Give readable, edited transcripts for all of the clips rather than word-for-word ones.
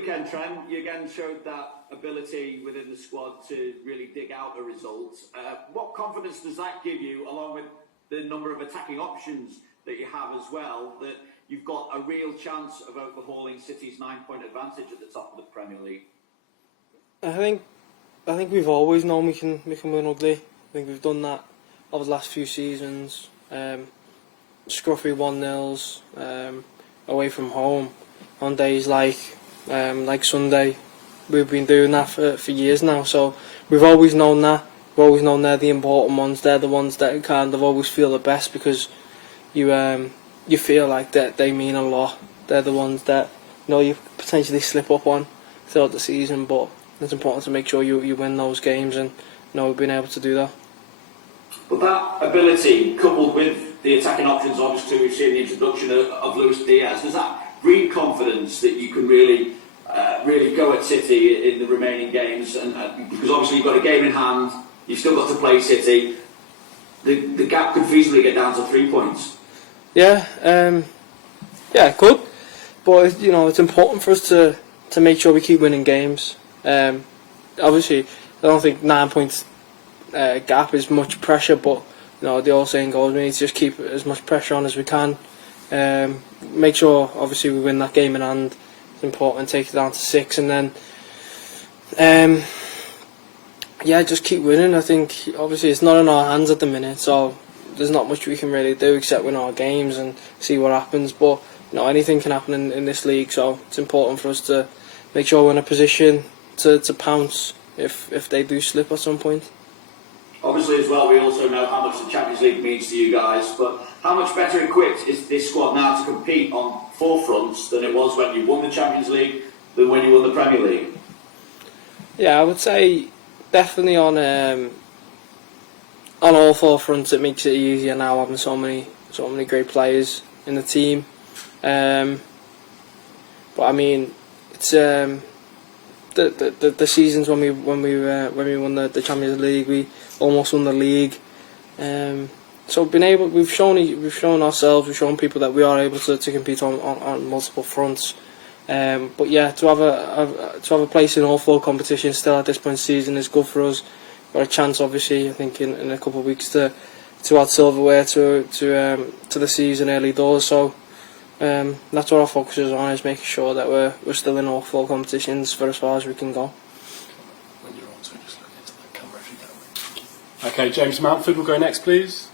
weekend, Trent. You again showed that ability within the squad to really dig out a result. What confidence does that give you, along with the number of attacking options that you have as well, that you've got a real chance of overhauling City's 9-point advantage at the top of the Premier League? I think we've always known we can win ugly. I think we've done that over the last few seasons. Scruffy 1-0s away from home on days like Sunday. We've been doing that for years now, so we've always known that. We've always known they're the important ones. They're the ones that kind of always feel the best, because you feel like that they mean a lot. They're the ones that you potentially slip up on throughout the season, but it's important to make sure you win those games, and we've been able to do that. But that ability, coupled with the attacking options, obviously we've seen the introduction of Luis Diaz, does that breed confidence that you can really go at City in the remaining games? And because obviously you've got a game in hand, you've still got to play City. The gap could feasibly get down to 3 points. Yeah, it could, but it's important for us to make sure we keep winning games. Obviously, I don't think 9 points gap is much pressure, but the old saying goes, we need to just keep as much pressure on as we can. Make sure, obviously, we win that game in hand. It's important. Take it down to 6, and then just keep winning. I think obviously it's not in our hands at the minute, so there's not much we can really do except win our games and see what happens. But anything can happen in this league, so it's important for us to make sure we're in a position to pounce if they do slip at some point. Obviously, as well, we also know how much the Champions League means to you guys, but how much better equipped is this squad now to compete on 4 fronts than it was when you won the Champions League, than when you won the Premier League? Yeah, I would say definitely on all 4 fronts. It makes it easier now having so many great players in the team. But I mean, it's the seasons when we won the Champions League, we almost won the league. So we've shown ourselves, we've shown people that we are able to compete on multiple fronts. But yeah, to have a place in all 4 competitions still at this point in the season is good for us. Got a chance, obviously, I think in a couple of weeks to add silverware to the season early doors. So that's what our focus is on, is making sure that we're still in all 4 competitions for as far as we can go. When you're on, so just look into that camera if you can. Okay, James Mountford will go next, please.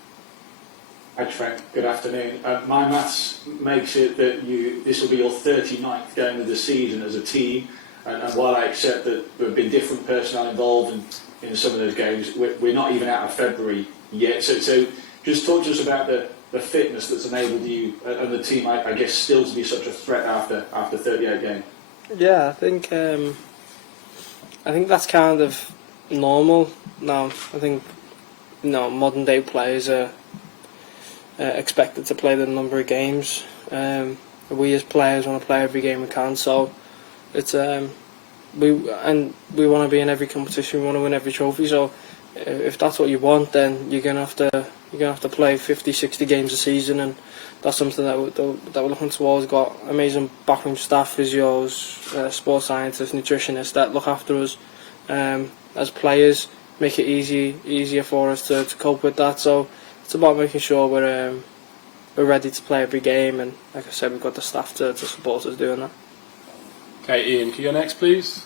Hi Trent, good afternoon. My maths makes it that this will be your 39th game of the season as a team, and while I accept that there have been different personnel involved in some of those games, we're not even out of February yet. So just talk to us about the fitness that's enabled you and the team, I guess, still to be such a threat after 38 games. Yeah, I think that's kind of normal now. I think modern day players are expected to play the number of games. We as players want to play every game we can, so it's we want to be in every competition. We want to win every trophy. So if that's what you want, then you're gonna have to play 50, 60 games a season, and that's something that we're looking towards. We've got amazing backroom staff, physios, sports scientists, nutritionists that look after us as players, make it easier for us to cope with that. So it's about making sure we're ready to play every game, and like I said, we've got the staff to support us doing that. Okay, Ian, can you go next, please?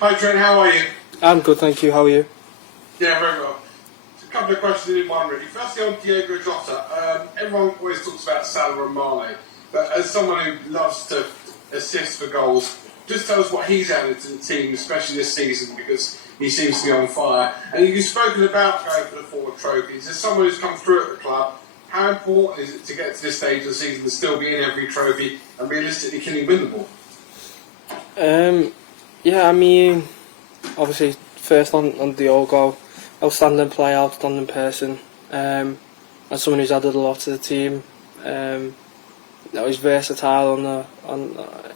Hi Trent, how are you? I'm good, thank you. How are you? Yeah, very well. A couple of questions in one really. Firstly on Diogo Jota, everyone always talks about Salah and Mane, but as someone who loves to assist for goals, just tell us what he's added to the team, especially this season, because he seems to be on fire. And you've spoken about going for the 4 trophies. As someone who's come through at the club, how important is it to get to this stage of the season to still be in every trophy, and realistically, can he win the ball? Yeah, I mean, obviously, first on Diogo, outstanding player, outstanding person, and someone who's added a lot to the team. He's versatile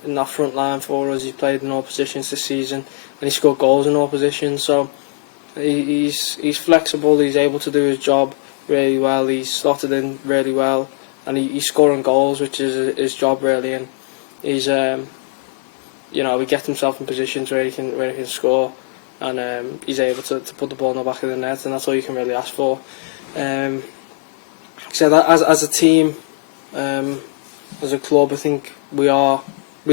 in that front line for us. He's played in all positions this season, and he scored goals in all positions. So he's flexible. He's able to do his job really well. He's slotted in really well, and he's scoring goals, which is his job really. And he's he gets himself in positions where he can score, and he's able to put the ball in the back of the net, and that's all you can really ask for. So that as a team, as a club, I think we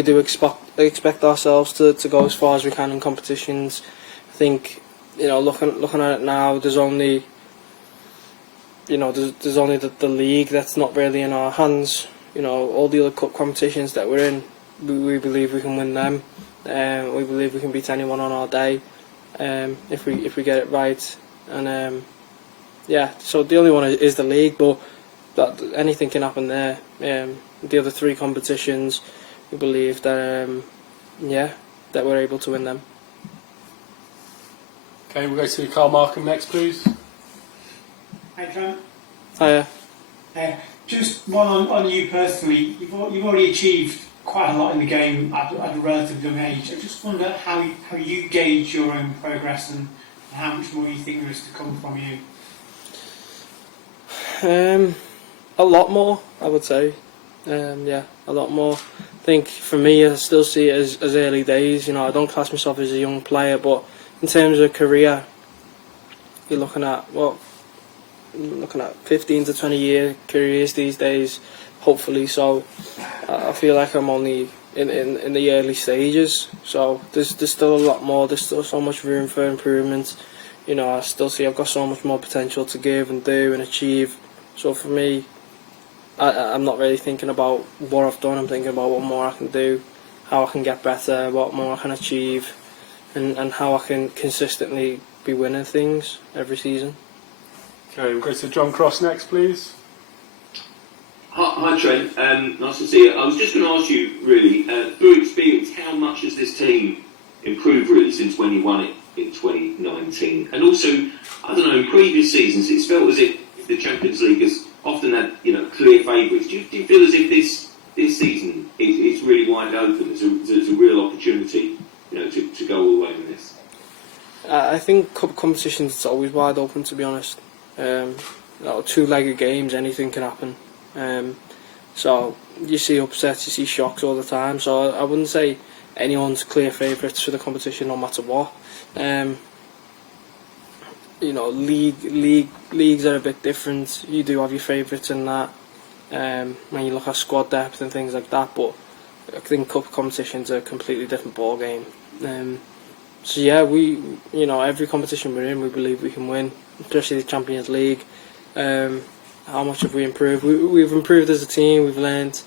do expect ourselves to go as far as we can in competitions. I think, looking at it now, there's only there's only the league that's not really in our hands. All the other cup competitions that we're in, we believe we can win them. We believe we can beat anyone on our day, if we get it right. And so the only one is the league, but anything can happen there. The other three competitions, we believe that that we're able to win them. Okay, we'll go to Carl Markham next, please. Hi, Trent. Hiya. Just one on you personally. You've already achieved quite a lot in the game at a relatively young age. I just wonder how you gauge your own progress and how much more you think there is to come from you. A lot more, I would say. A lot more. I think for me, I still see it as early days. I don't class myself as a young player, but in terms of career, you're looking at 15 to 20 year careers these days, hopefully. So I feel like I'm only in the early stages. So there's still a lot more. There's still so much room for improvement. I still see I've got so much more potential to give and do and achieve. So for me, I'm not really thinking about what I've done. I'm thinking about what more I can do, how I can get better, what more I can achieve, and how I can consistently be winning things every season. Okay, we'll go to John Cross next, please. Hi Trent, nice to see you. I was just going to ask you, really, through experience, how much has this team improved really since when you won it in 2019? And also, I don't know, in previous seasons it's felt as if the Champions League has often had clear favourites. Do you feel as if this season it's really wide open? There's a real opportunity to go all the way with this? I think cup competitions, it's always wide open, to be honest. Two-legged games, anything can happen. So you see upsets, you see shocks all the time. So I wouldn't say anyone's clear favourites for the competition, no matter what. Leagues are a bit different. You do have your favourites in that. When you look at squad depth and things like that, but I think cup competitions are a completely different ball game. Every competition we're in, we believe we can win, especially the Champions League. How much have we improved? We've improved as a team. We've learned,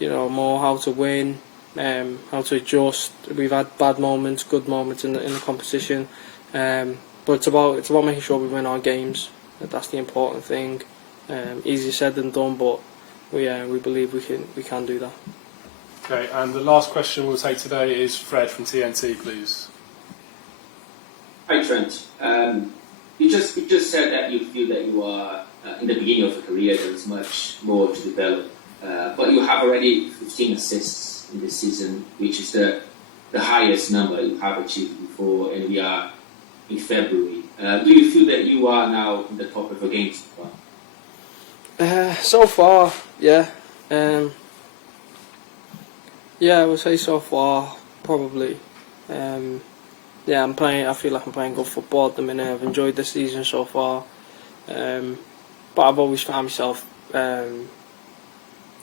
more how to win, how to adjust. We've had bad moments, good moments in the competition, but it's about making sure we win our games. That's the important thing. Easier said than done, but we believe we can do that. Okay, and the last question we'll take today is Fred from TNT, please. Hi Trent. You just said that you feel that you are in the beginning of a career. There is much more to develop, but you have already 15 assists in this season, which is the highest number you have achieved before, and we are in February. Do you feel that you are now in the top of your game so far? So far, yeah. I would say so far, probably. I feel like I'm playing good football at the minute. I've enjoyed the season so far. But I've always found myself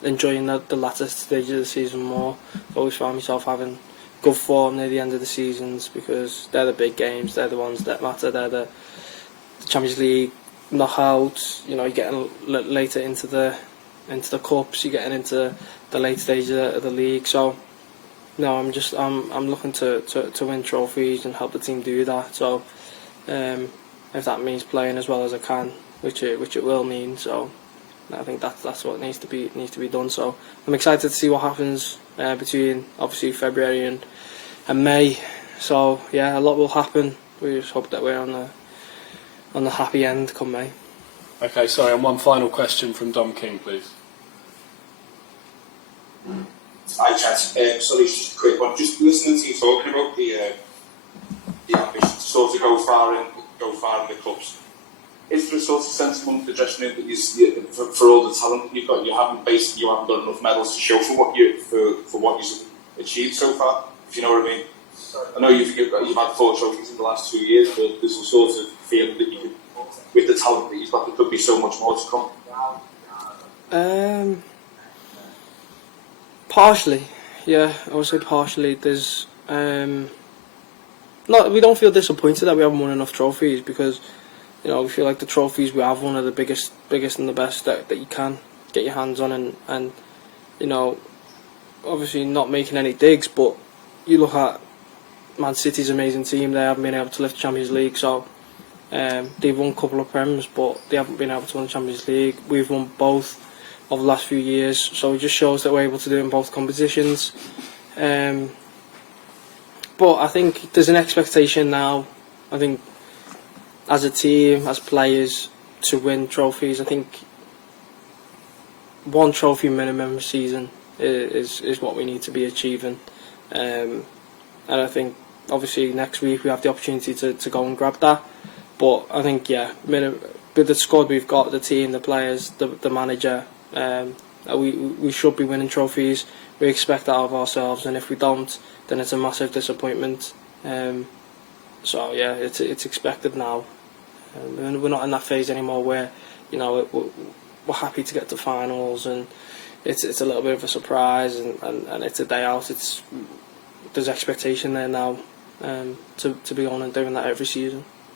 enjoying the latter stage of the season more. I've always found myself having good form near the end of the seasons, because they're the big games, they're the ones that matter. They're the Champions League knockouts. You're getting later into the cups. You're getting into the late stages of the league. So no, I'm looking to win trophies and help the team do that. So if that means playing as well as I can, which it will mean. So I think that's what needs to be done. So I'm excited to see what happens between obviously February and May. So a lot will happen. We just hope that we're on the happy end come May. Okay, sorry, and one final question from Dom King, please. Hi, Trent. Sorry, just a quick one. Just listening to you talking about the ambition to sort of go far in the clubs. Is there a sort of sense among the dressing room that for all the talent that you've got, you haven't got enough medals to show for what you've achieved so far? if you know what I mean. I know you've had 4 trophies in the last 2 years, but there's a sort of feeling that you could, with the talent that you've got, there could be so much more to come. Partially, yeah, I would say partially. There's not, we don't feel disappointed that we haven't won enough trophies, because we feel like the trophies we have won are the biggest and the best that you can get your hands on, and obviously not making any digs, but you look at Man City's amazing team. They haven't been able to lift the Champions League, so they've won a couple of Prems, but they haven't been able to win the Champions League. We've won both over the last few years, so it just shows that we're able to do it in both competitions. But I think there's an expectation now, I think, as a team, as players, to win trophies. I think 1 trophy minimum a season is what we need to be achieving. And I think, obviously, next week we have the opportunity to go and grab that. But I think, with the squad we've got, the team, the players, the manager, we should be winning trophies. We expect that of ourselves, and if we don't, then it's a massive disappointment. So yeah, it's expected now. We're not in that phase anymore where we're happy to get to finals, and it's a little bit of a surprise, and it's a day out. There's expectation there now to be on and doing that every season.